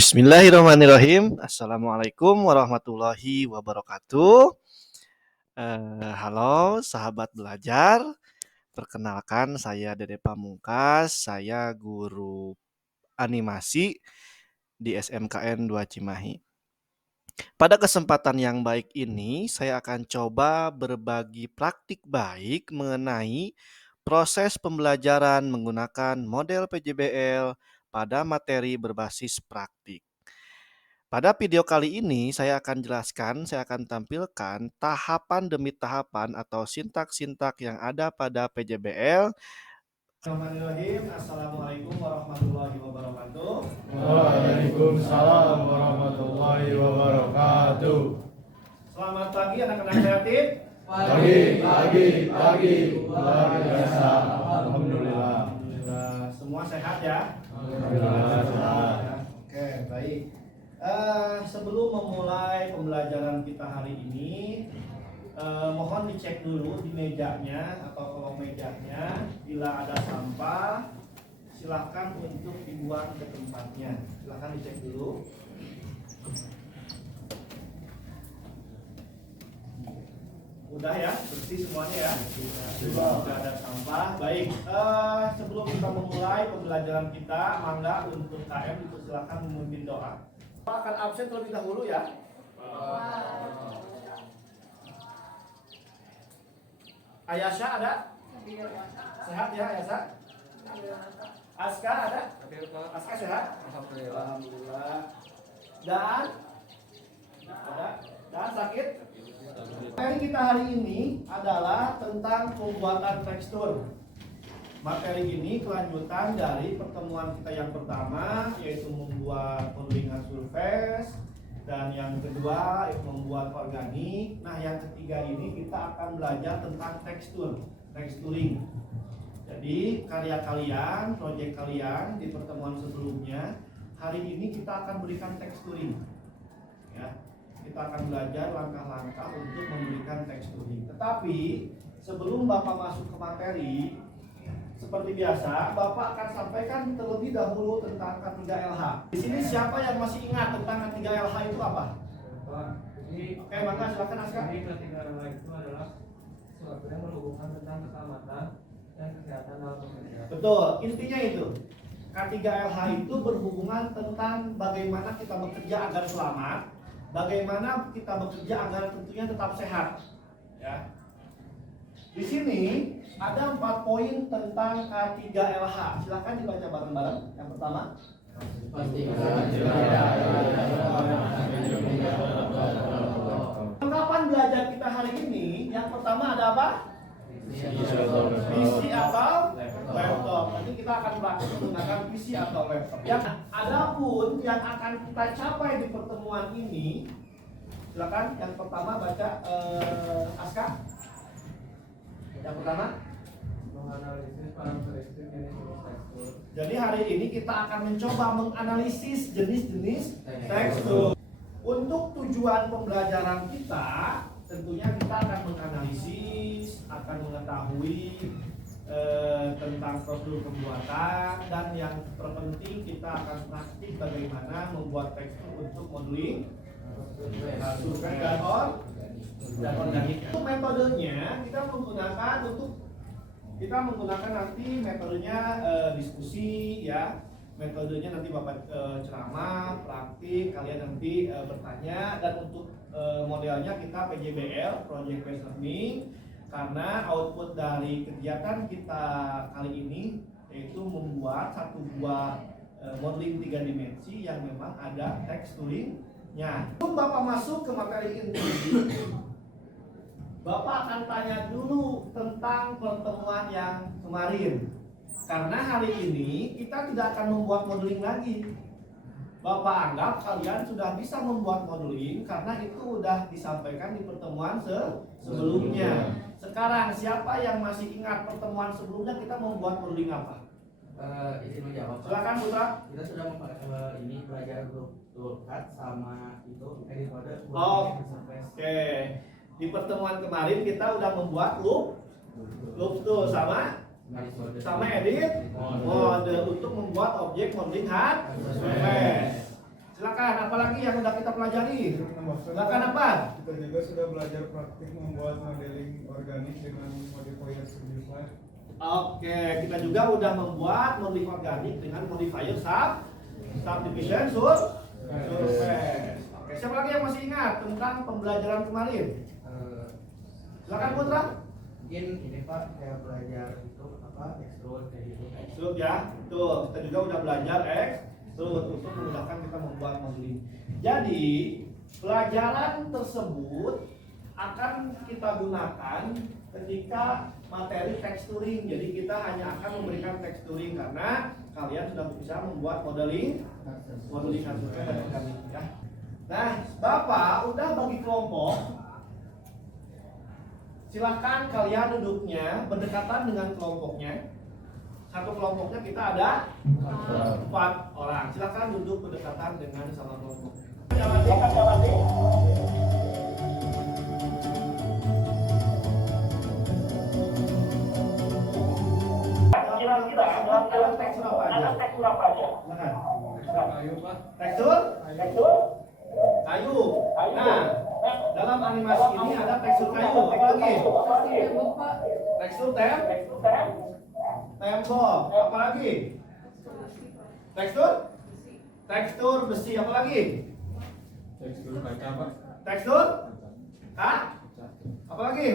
Bismillahirrahmanirrahim. Assalamualaikum warahmatullahi wabarakatuh. Halo sahabat belajar. Perkenalkan saya Dede Pamungkas. Saya guru animasi di SMKN 2 Cimahi. Pada kesempatan yang baik ini, saya akan coba berbagi praktik baik mengenai proses pembelajaran menggunakan model PJBL pada materi berbasis praktik. Pada video kali ini saya akan tampilkan tahapan demi tahapan atau sintak-sintak yang ada pada PJBL. Bismillahirrahmanirrahim. Assalamualaikum warahmatullahi wabarakatuh. Waalaikumsalam warahmatullahi wabarakatuh. Selamat pagi anak-anak kreatif. Pagi, luar biasa. Alhamdulillah. Semua sehat ya? Alhamdulillah sehat. Oke, baik. Sebelum memulai pembelajaran kita hari ini, mohon dicek dulu di mejanya atau kolong mejanya. Bila ada sampah, silahkan untuk dibuang ke tempatnya. Silahkan dicek dulu. Udah ya, bersih semuanya ya. Sudah ada sampah. Baik. Sebelum kita memulai pembelajaran kita, mangga untuk KM dipersilakan memimpin doa. Akan absen terlebih dahulu ya. Ayasha ada? Sehat ya Ayasha? Aska ada? Aska sehat? Alhamdulillah. Dan? Ada? Dan sakit? Materi kita hari ini adalah tentang pembuatan tekstur. Materi ini kelanjutan dari pertemuan kita yang pertama, yaitu membuat modelingan surface, dan yang kedua membuat organik. Nah, yang ketiga ini kita akan belajar tentang texturing. Jadi karya kalian, proyek kalian di pertemuan sebelumnya, hari ini kita akan berikan texturing. Ya, kita akan belajar langkah-langkah untuk memberikan texturing. Tetapi sebelum Bapak masuk ke materi, seperti biasa, Bapak akan sampaikan terlebih dahulu tentang K3LH. Di sini siapa yang masih ingat tentang K3LH itu apa? Oke, maka silakan Aska. Jadi K3LH itu adalah sesuatu yang berhubungan tentang keselamatan dan kesehatan dalam bekerja. Betul, intinya itu. K3LH itu berhubungan tentang bagaimana kita bekerja agar selamat, bagaimana kita bekerja agar tentunya tetap sehat. Ya. Di sini ada 4 poin tentang K3LH. Silakan dibaca bareng-bareng. Yang pertama, perlengkapan belajar kita hari ini. Yang pertama ada apa? PC atau laptop. Nanti kita akan praktik menggunakan PC atau laptop. Adapun yang akan kita capai di pertemuan ini, silakan. Yang pertama baca Aska. Yang pertama, Menganalisis karakteristik jenis-jenis tekstur. jadi hari ini kita akan mencoba menganalisis jenis-jenis tekstur. Untuk tujuan pembelajaran kita, tentunya kita akan menganalisis, akan mengetahui tentang prosedur pembuatan, dan yang terpenting kita akan praktik bagaimana membuat tekstur untuk modeling surface dan organik. Untuk metodenya kita menggunakan nanti metodenya diskusi ya. Metodenya nanti Bapak ceramah, praktik, kalian nanti bertanya, dan untuk modelnya kita PJBL, Project Based Learning, karena output dari kegiatan kita kali ini yaitu membuat satu buah modeling 3 dimensi yang memang ada texturingnya. Sebelum Bapak masuk ke materi inti, Bapak akan tanya dulu tentang pertemuan yang kemarin. Karena hari ini kita tidak akan membuat modeling lagi. Bapak anggap kalian sudah bisa membuat modeling karena itu sudah disampaikan di pertemuan sebelumnya. Sekarang siapa yang masih ingat pertemuan sebelumnya kita membuat modeling apa? Izin menjawab. Silakan Putra. Kita sudah ini belajar grup cut sama itu edit mode. Oke. Di pertemuan kemarin kita udah membuat loop tuh sama edit mode untuk membuat objek modeling hard surface. Silakan, apalagi yang sudah kita pelajari? Silakan apa? Kita juga sudah belajar praktik membuat modeling organik dengan modifier simplified. Oke, kita juga udah membuat modeling organik dengan modifier subdivision surface. Oke, siapa lagi yang masih ingat tentang pembelajaran kemarin? Silakan Putra. Mungkin ini Pak kayak belajar itu apa extrude kayak gitu. Extrude ya, tuh kita juga udah belajar extrude untuk memudahkan kita membuat modeling. Jadi pelajaran tersebut akan kita gunakan ketika materi texturing. Jadi kita hanya akan memberikan texturing karena kalian sudah bisa membuat modeling hasilnya dan organik ya. Nah, Bapak udah bagi kelompok. Silakan kalian duduknya berdekatan dengan kelompoknya. Satu kelompoknya kita ada 4 orang. Silakan duduk berdekatan dengan sama kelompok. Tekstur apa aja? Kayu Pak. Tekstur? Kayu. Nah, dalam animasi ini ada tekstur kayu. Apa lagi? Tekstur tembok. Apa lagi? Tekstur besi. Apa lagi? Tekstur kaca Pak. Tekstur apa lagi?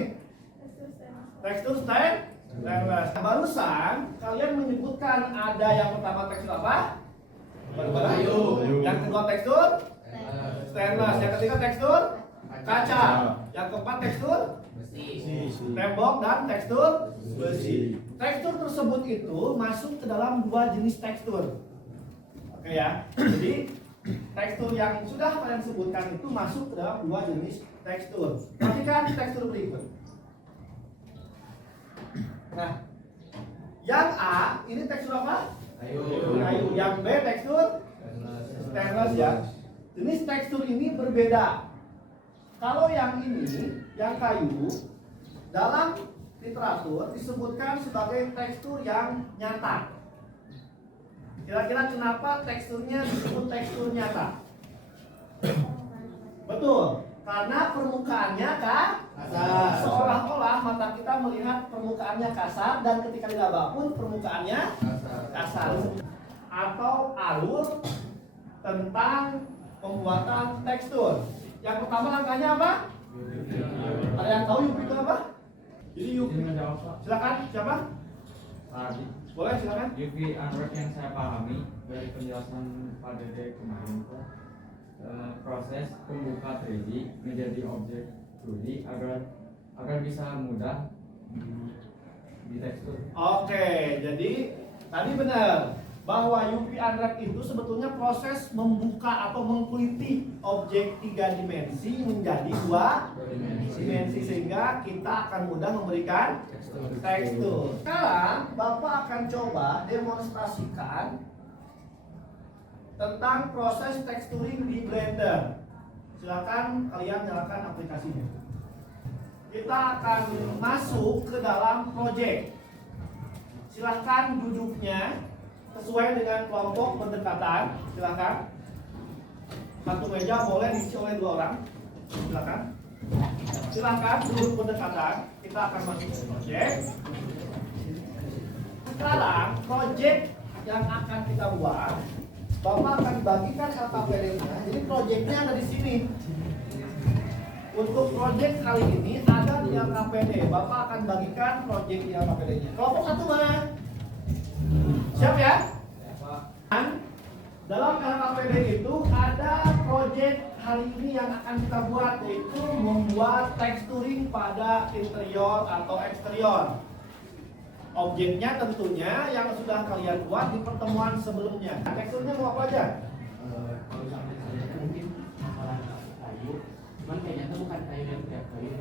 Tekstur stainless. Barusan kalian menyebutkan ada yang pertama tekstur apa? Kayu. Yang kedua tekstur stainless. Yang ketiga tekstur kaca. Yang keempat tekstur tembok dan tekstur besi. Tekstur tersebut itu masuk ke dalam 2 jenis tekstur. Oke ya. Jadi tekstur yang sudah kalian sebutkan itu masuk ke dalam 2 jenis tekstur. Perhatikan tekstur berikut. Nah, yang A ini tekstur apa? Kayu. Yang B tekstur stainless ya. Jenis tekstur ini berbeda. Kalau yang ini, yang kayu, dalam literatur disebutkan sebagai tekstur yang nyata. Kira-kira kenapa teksturnya disebut tekstur nyata? Betul, karena permukaannya kasar. Seolah-olah mata kita melihat permukaannya kasar dan ketika diraba pun permukaannya kasar. Atau alur tentang pembuatan tekstur. Yang pertama langkahnya apa? Ada yang tahu UV itu apa? Jadi UV. Silakan, siapa? Tadi Boleh silakan. UV unwrap yang saya pahami dari penjelasan Pak Dede kemarin itu proses pembuka 3D menjadi objek 2D agar bisa mudah di tekstur. Oke, jadi tadi benar bahwa UV unwrap itu sebetulnya proses membuka atau mengkuliti objek 3 dimensi menjadi 2 dimensi sehingga kita akan mudah memberikan tekstur. Sekarang Bapak akan coba demonstrasikan tentang proses texturing di Blender. Silakan kalian nyalakan aplikasinya. Kita akan masuk ke dalam project. Silakan duduknya sesuai dengan kelompok berdekatan. Silakan. Satu meja boleh diisi oleh 2 orang. Silakan. Silakan duduk berdekatan. Kita akan masuk ke project. Sekarang project yang akan kita buat, Bapak akan bagikan LKPD-nya. Jadi projectnya ada di sini. Untuk project kali ini ada di LKPD. Bapak akan bagikan project di LKPD-nya. Kelompok 1 mana? Siap ya? Dan dalam LKPD itu ada project hari ini yang akan kita buat, yaitu membuat texturing pada interior atau eksterior. Objeknya tentunya yang sudah kalian buat di pertemuan sebelumnya. Teksturnya mau apa aja? Kalau sampai saya itu mungkin masalah kayu, cuman kayaknya itu bukan kayu yang kayak kayu,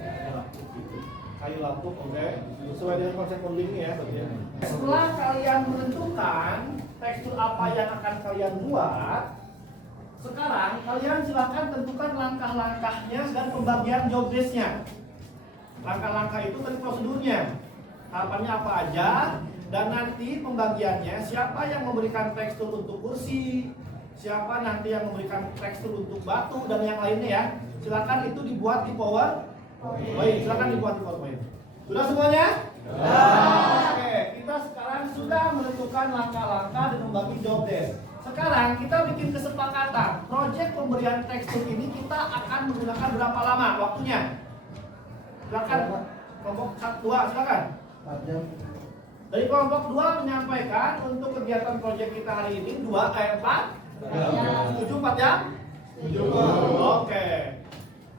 kayak lapuk gitu. Kayu lapuk, oke. Sesuai dengan konsep modeling ini ya, berarti ya. Setelah kalian menentukan tekstur apa yang akan kalian buat, sekarang kalian silahkan tentukan langkah-langkahnya dan pembagian job desk-nya. Langkah-langkah itu kan prosedurnya. Tahapannya apa aja, dan nanti pembagiannya siapa yang memberikan tekstur untuk kursi, siapa nanti yang memberikan tekstur untuk batu dan yang lainnya ya. Silakan itu dibuat di PowerPoint. Silakan dibuat di PowerPoint. Sudah semuanya? Oke, kita sekarang sudah menentukan langkah-langkah dan membagi job desk. Sekarang kita bikin kesepakatan. Proyek pemberian tekstur ini kita akan menggunakan berapa lama waktunya? Silakan kelompok 2 silakan. 4 jam. Dari kelompok 2 menyampaikan untuk kegiatan proyek kita hari ini 4 7 4 jam? Oke.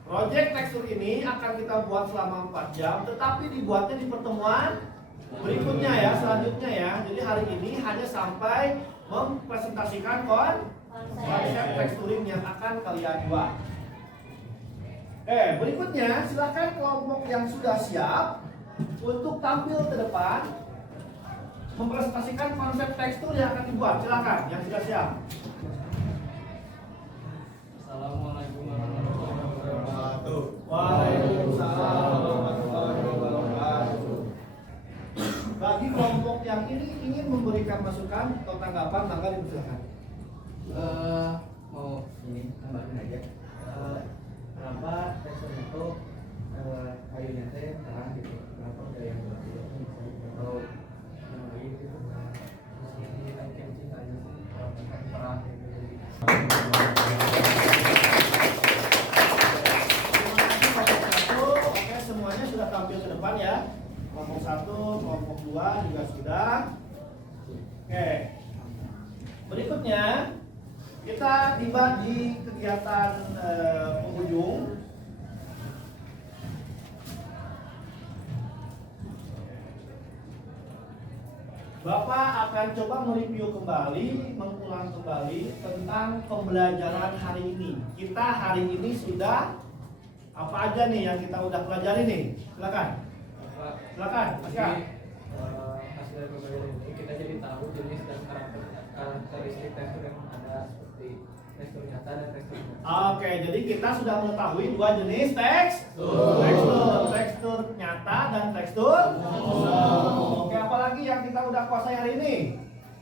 Proyek tekstur ini akan kita buat selama 4 jam, tetapi dibuatnya di pertemuan berikutnya ya, selanjutnya ya. Jadi hari ini hanya sampai mempresentasikan konsep teksturing yang akan kalian buat. Berikutnya silakan kelompok yang sudah siap untuk tampil ke depan mempresentasikan konsep tekstur yang akan dibuat. Silakan yang sudah siap. Assalamualaikum warahmatullahi wabarakatuh. Waalaikumsalam warahmatullahi wabarakatuh. Bagi kelompok yang ini ingin memberikan masukan atau tanggapan, maka dipersilakan. Mau ini tambahin aja. Kenapa tekstur itu kayunya teh terang gitu? Kenapa kayak yang berat itu bisa atau yang lain gitu? Ini kan kencing aja sih, terang gitu. Oke, semuanya sudah tampil ke depan ya. Kelompok 1, kelompok 2 juga sudah. Oke. Berikutnya kita tiba di kegiatan penghujung. Bapak akan coba mereview kembali, mengulang kembali tentang pembelajaran hari ini. Kita hari ini sudah apa aja nih yang kita udah pelajari nih? Silakan. Silakan. Aska. Hasil dari pembelajaran ini kita jadi tahu jenis dan karakteristik tekstur yang ada seperti tekstur nyata dan tekstur nyata. Oke, jadi kita sudah mengetahui 2 jenis tekstur nyata dan tekstur. Oke, apalagi yang kita udah kuasai hari ini?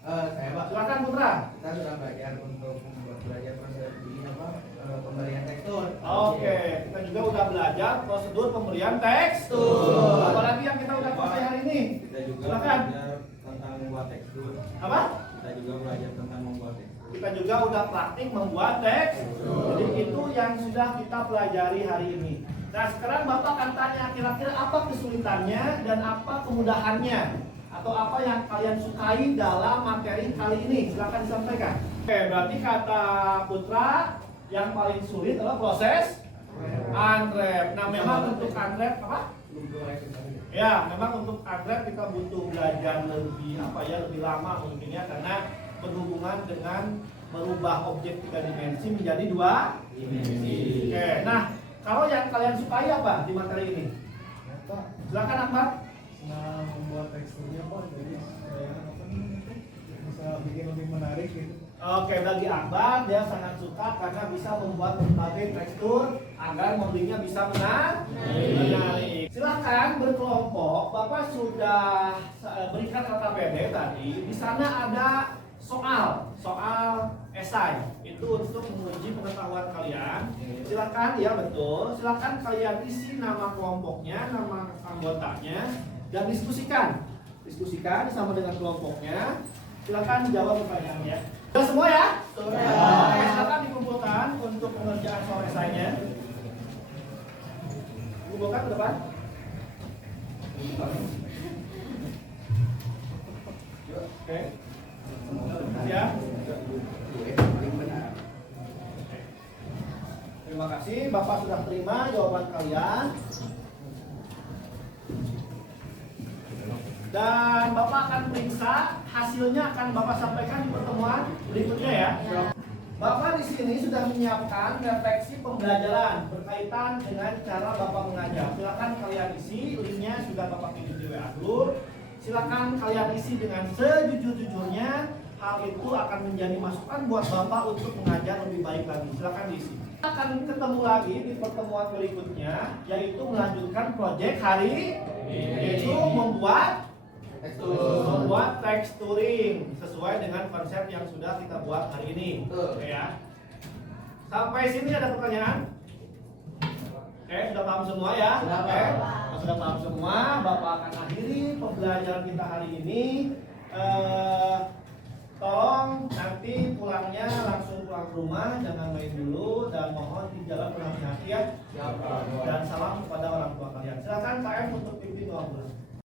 Saya Pak, Silakan Putra. kita sudah belajar untuk membuat belajar proses ini apa pemberian tekstur. Oke, kita juga udah belajar prosedur pemberian tekstur. Apalagi yang kita udah kuasai hari ini? Kita juga Silakan. belajar tentang membuat tekstur. Apa? Kita juga belajar tentang membuat tekstur. Kita juga udah praktik membuat teks. Jadi itu yang sudah kita pelajari hari ini. Nah, sekarang Bapak akan tanya kira-kira apa kesulitannya dan apa kemudahannya atau apa yang kalian sukai dalam materi kali ini. Silakan disampaikan. Oke, berarti kata Putra yang paling sulit adalah proses unwrap. Nah, memang untuk unwrap apa? Ya, memang untuk unwrap kita butuh belajar lebih lebih lama mungkin ya, karena berhubungan dengan merubah objek 3 dimensi menjadi 2 dimensi. Oke, nah kalau yang kalian sukai apa di materi ini? Silakan Ahmad. Nah, membuat teksturnya Pak, jadi kayak bisa bikin lebih menarik gitu. Oke, bagi Akbar dia sangat suka karena bisa membuat berbagai tekstur agar modelingnya bisa menarik. Silakan berkelompok. Bapak sudah berikan KKPD tadi. Di sana ada soal esai. Itu untuk menguji pengetahuan kalian. Silakan ya, betul. Silakan kalian isi nama kelompoknya, nama anggotanya dan diskusikan sama dengan kelompoknya. Silakan jawab pertanyaannya. Sudah semua ya? Sudah. Oke, silakan dikumpulkan untuk pengerjaan soal esainya. Kumpulkan ke depan. Oke. Ya. Terima kasih, Bapak sudah terima jawaban kalian. Dan Bapak akan periksa hasilnya, akan Bapak sampaikan di pertemuan berikutnya ya. Bapak di sini sudah menyiapkan refleksi pembelajaran berkaitan dengan cara Bapak mengajar. Silakan kalian isi, linknya sudah Bapak kirim di WA dulu. Silakan kalian isi dengan sejujur-jujurnya. Hal itu akan menjadi masukan buat Bapak untuk mengajar lebih baik lagi. Silakan diisi. Kita akan ketemu lagi di pertemuan berikutnya, yaitu melanjutkan proyek hari, yaitu membuat Membuat texturing sesuai dengan konsep yang sudah kita buat hari ini. Oke ya. Sampai sini ada pertanyaan? Oke, sudah paham semua ya? Oke. Kalau sudah paham semua, Bapak akan akhiri pembelajaran kita hari ini. Tolong nanti pulangnya langsung pulang ke rumah, jangan main dulu, dan mohon di jalan berhati-hati ya. Dan salam kepada orang tua kalian. Silakan KM untuk pimpin doa pulang.